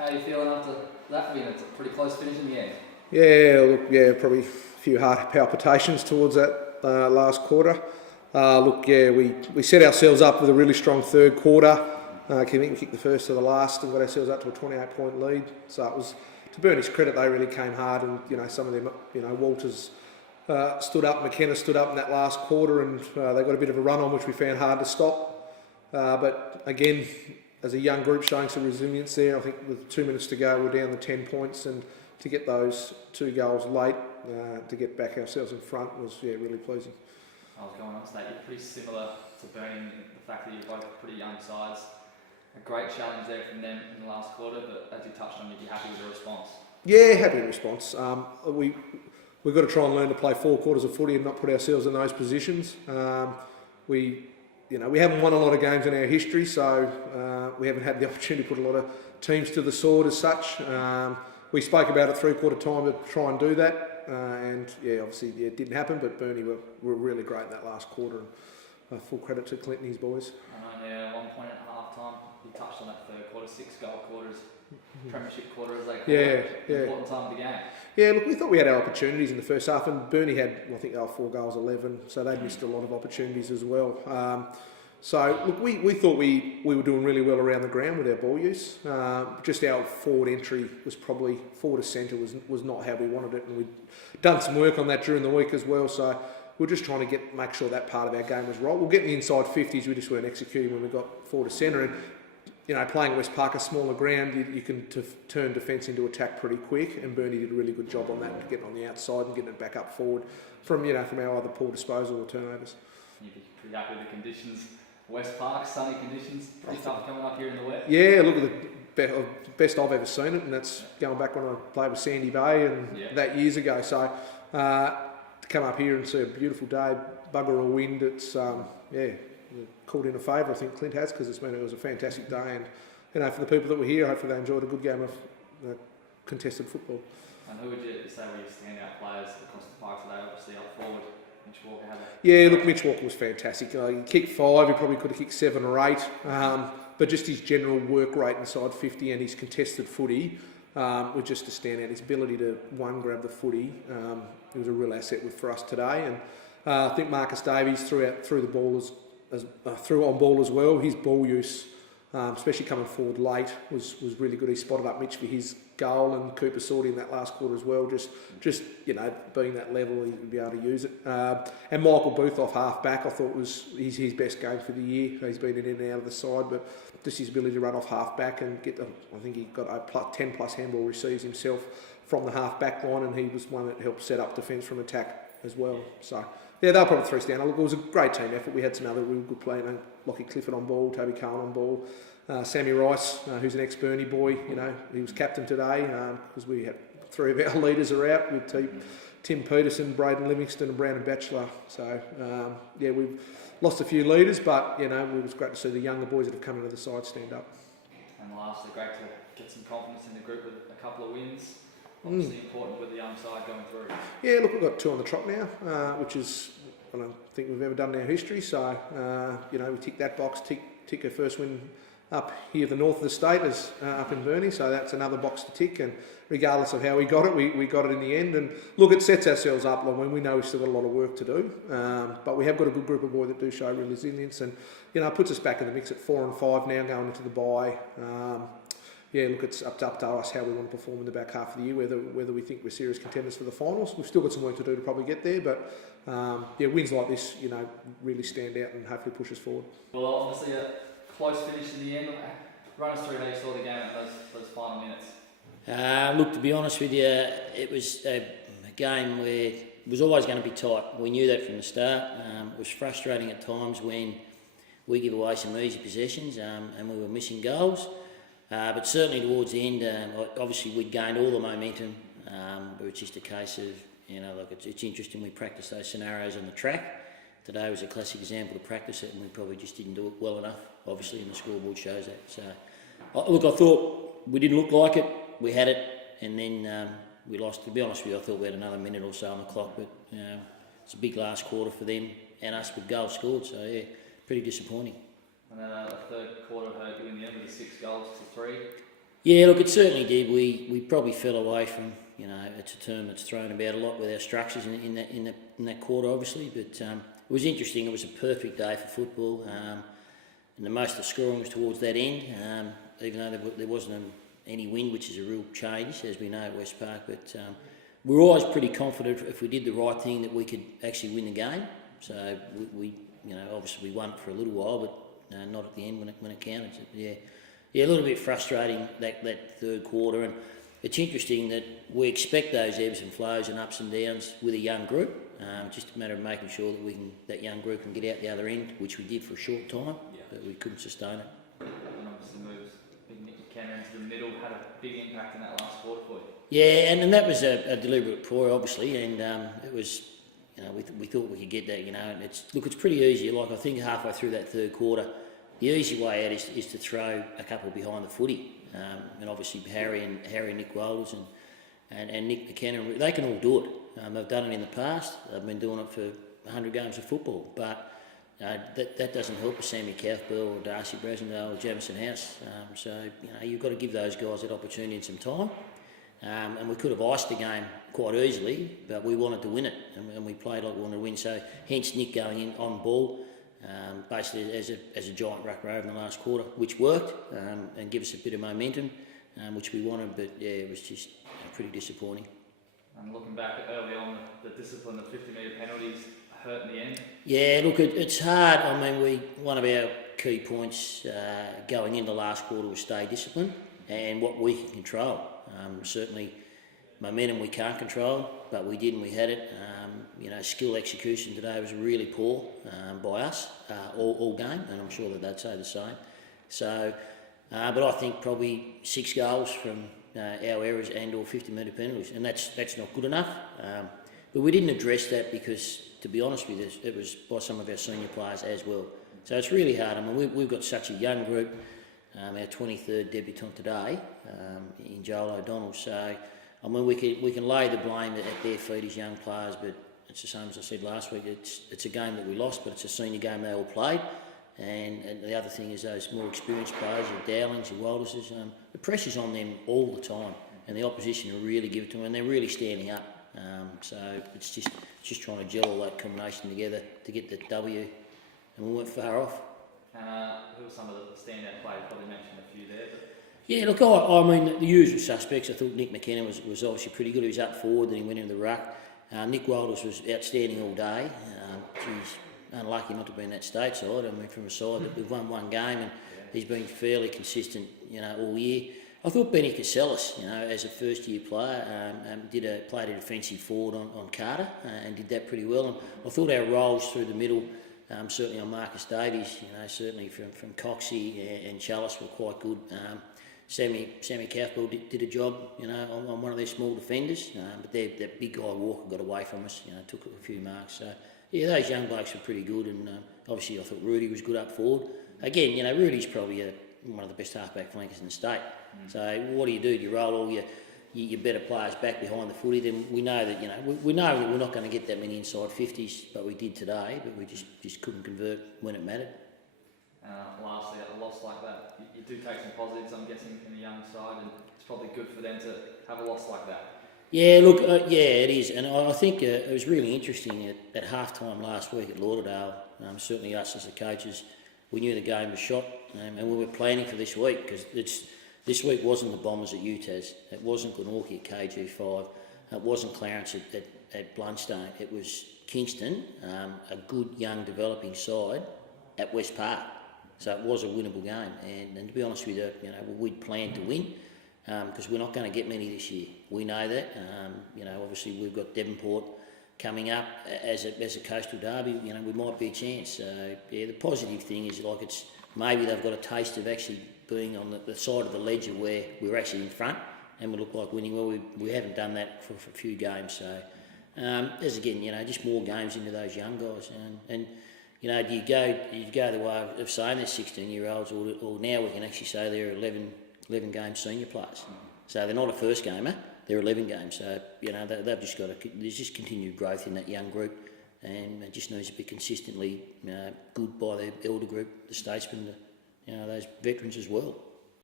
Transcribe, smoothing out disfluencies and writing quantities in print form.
How are you feeling after that win? It's a pretty close finish in the end. Probably a few heart palpitations towards that last quarter. We set ourselves up with a really strong third quarter. I think we kicked the first to the last and got ourselves up to a 28-point lead. So it was, to Burnie's credit, they really came hard, and some of them, Walters stood up, McKenna stood up in that last quarter, and they got a bit of a run on, which we found hard to stop. But again, as a young group, showing some resilience there. I think with 2 minutes to go, we're down to 10 points, and to get those 2 goals late, to get back ourselves in front was really pleasing. I was going on to that. You're pretty similar to Burnie in the fact that you're both pretty young sides. A great challenge there from them in the last quarter, but as you touched on, you'd be happy with the response. Yeah, happy with the response. We've got to try and learn to play 4 quarters of footy and not put ourselves in those positions. We haven't won a lot of games in our history, so we haven't had the opportunity to put a lot of teams to the sword as such. We spoke about it 3/4 time to try and do that, obviously it didn't happen, but Burnie were really great in that last quarter. And full credit to Clint and his boys. I know, 1 point at half time. You touched on that third quarter, 6 goal quarters, premiership quarter as they call it. Important time of the game. Yeah, look, we thought we had our opportunities in the first half, and Burnie had, I think they were 4 goals 11, so they missed a lot of opportunities as well. We thought we were doing really well around the ground with our ball use. Just our forward entry was probably, forward to centre was not how we wanted it, and we'd done some work on that during the week as well. So we're just trying to make sure that part of our game was right. We'll get in the inside 50s, we just weren't executing when we got forward to centre. And playing West Park, a smaller ground, you can turn defence into attack pretty quick, and Burnie did a really good job on that, getting on the outside and getting it back up forward from our either poor disposal or turnovers. You'd be pretty happy with the conditions. West Park, sunny conditions, pretty tough coming up here in the wet. Yeah, look at the best I've ever seen it, and that's going back when I played with Sandy Bay and that years ago. So to come up here and see a beautiful day, bugger all wind, it's called in a favour, I think Clint has, because it was a fantastic day, and for the people that were here, hopefully they enjoyed a good game of contested football. And who would you say were your standout players across the park today? Obviously up forward, Mitch Walker had Mitch Walker was fantastic. He kicked 5, he probably could have kicked 7 or 8, but just his general work rate inside 50 and his contested footy was just to stand out. His ability to grab the footy, it was a real asset for us today. And I think Marcus Davies threw the ball threw on ball as well. His ball use, especially coming forward late, was really good. He spotted up Mitch for his goal, and Cooper Sorty in that last quarter as well. Just being that level, he'd be able to use it. And Michael Booth off half back, I thought was his best game for the year. He's been in and out of the side, but just his ability to run off half back and I think he got 10 plus handball receives himself from the half back line, and he was one that helped set up defence from attack as well. So. Yeah, they were probably 3 standout. Look, it was a great team effort. We had some other real good players. Lockie Clifford on ball, Toby Cohen on ball, Sammy Rice, who's an ex-Burnie boy. He was captain today because we had 3 of our leaders are out with Tim Peterson, Braden Livingston, and Brandon Batchelor. So we've lost a few leaders, but it was great to see the younger boys that have come into the side stand up. And lastly, great to get some confidence in the group with a couple of wins. Obviously important with the young side going through. Yeah, look, we've got 2 on the trot now, which is I don't think we've ever done in our history. So, we tick that box, tick our first win up here the north of the state as up in Burnie. So that's another box to tick. And regardless of how we got it, we got it in the end. And look, it sets ourselves up. We know we've still got a lot of work to do, but we have got a good group of boys that do show real resilience, and it puts us back in the mix at 4 and 5 now going into the bye. It's up to us how we want to perform in the back half of the year, whether we think we're serious contenders for the finals. We've still got some work to do to probably get there, but wins like this, really stand out and hopefully push us forward. Well, obviously a close finish in the end. Run us through how you saw the game at those final minutes. Look, to be honest with you, it was a game where it was always going to be tight. We knew that from the start. It was frustrating at times when we give away some easy possessions and we were missing goals. But certainly towards the end, obviously we'd gained all the momentum, but it's just a case of, it's interesting, we practice those scenarios on the track. Today was a classic example to practice it, and we probably just didn't do it well enough, obviously, and the scoreboard shows that. So, look, I thought we didn't look like it, we had it, and then we lost. To be honest with you, I thought we had another minute or so on the clock, but it's a big last quarter for them and us with goals scored, so yeah, pretty disappointing. And then the third quarter hurt you in the end with the 6 goals to 3. Yeah, look, it certainly did. We probably fell away from, it's a term that's thrown about a lot with our structures in that quarter, obviously. But it was interesting. It was a perfect day for football, and the most of the scoring was towards that end. Even though there wasn't any wind, which is a real change, as we know at West Park. But we were always pretty confident if we did the right thing that we could actually win the game. So we obviously we won for a little while, but not at the end when it counted. So, yeah, a little bit frustrating that third quarter, and it's interesting that we expect those ebbs and flows and ups and downs with a young group. Just a matter of making sure that that young group can get out the other end, which we did for a short time, but we couldn't sustain it. And obviously moves big Nick McKenna into the middle had a big impact in that last quarter for you. Yeah, and that was a deliberate ploy, obviously, and it was, we thought we could get that, and it's pretty easy. Like I think halfway through that third quarter, the easy way out is to throw a couple behind the footy, and obviously Harry and Nick Walters and Nick McKenna, they can all do it. They've done it in the past. They've been doing it for 100 games of football, but that doesn't help with Sammy Cathbell or Darcy Brasendale or Jamison House. So you've got to give those guys that opportunity and some time. And we could have iced the game quite easily, but we wanted to win it, and we played like we wanted to win. So hence Nick going in on ball, basically as a giant ruck rover in the last quarter, which worked and gave us a bit of momentum, which we wanted. But yeah, it was just pretty disappointing. And looking back early on, the discipline of 50-metre penalties hurt in the end. Yeah, look, it's hard. I mean, one of our key points going into the last quarter was stay disciplined and what we can control. Certainly, momentum we can't control, but we did and we had it. Skill execution today was really poor by us all game, and I'm sure that they'd say the same. So, but I think probably 6 goals from our errors and or 50-metre penalties, and that's not good enough. But we didn't address that because, to be honest with you, it was by some of our senior players as well. So it's really hard. I mean, we've got such a young group. Our 23rd debutant today in Joel O'Donnell. So, I mean, we can lay the blame at their feet as young players, but it's the same as I said last week. It's a game that we lost, but it's a senior game they all played. And the other thing is those more experienced players, your Dowlings, your Walterses, the pressure's on them all the time, and the opposition will really give it to them, and they're really standing up. So it's just trying to gel all that combination together to get the W, and we weren't far off. Who were some of the standout players? Probably mentioned a few there. But... Yeah, look, I mean, the usual suspects. I thought Nick McKenna was obviously pretty good. He was up forward, then he went into the ruck. Nick Walters was outstanding all day. He's unlucky not to be in that state side. I mean, from a side that we've won one game, and he's been fairly consistent, all year. I thought Benny Casellas, as a first-year player, played a defensive forward on Carter and did that pretty well. And I thought our roles through the middle, certainly on Marcus Davies, certainly from Coxie and Chalice were quite good. Sammy Cathbell did a job, on one of their small defenders, but that big guy Walker got away from us, took a few marks. So, yeah, those young blokes were pretty good, and obviously I thought Rudy was good up forward. Again, Rudy's probably one of the best halfback flankers in the state. So what do? Do you roll all your better players back behind the footy? Then we know that we know that we're not going to get that many inside 50s, but we did today. But we just couldn't convert when it mattered. Lastly, a loss like that, you do take some positives, I'm guessing, in the young side, and it's probably good for them to have a loss like that. Yeah, look, it is, and I think it was really interesting at half-time last week at Lauderdale. Certainly us as the coaches, we knew the game was shot, and we were planning for this week because this week wasn't the Bombers at UTAS, it wasn't Glenorchy at KG5, it wasn't Clarence at Blundstone, it was Kingston, a good young developing side at West Park. So it was a winnable game, and to be honest with you, we'd planned to win because we're not going to get many this year. We know that. Obviously we've got Devonport coming up as a coastal derby. We might be a chance. So yeah, the positive thing is it's maybe they've got a taste of actually being on the side of the ledger where we're actually in front and we look like winning. Well, we haven't done that for a few games. So there's again, just more games into those young guys and. Do you go the way of saying they're 16-year-olds, or now we can actually say they're 11 game senior players. So they're not a first gamer; they're 11 games. So they've just got there's just continued growth in that young group, and it just needs to be consistently good by the elder group, the statesmen, those veterans as well.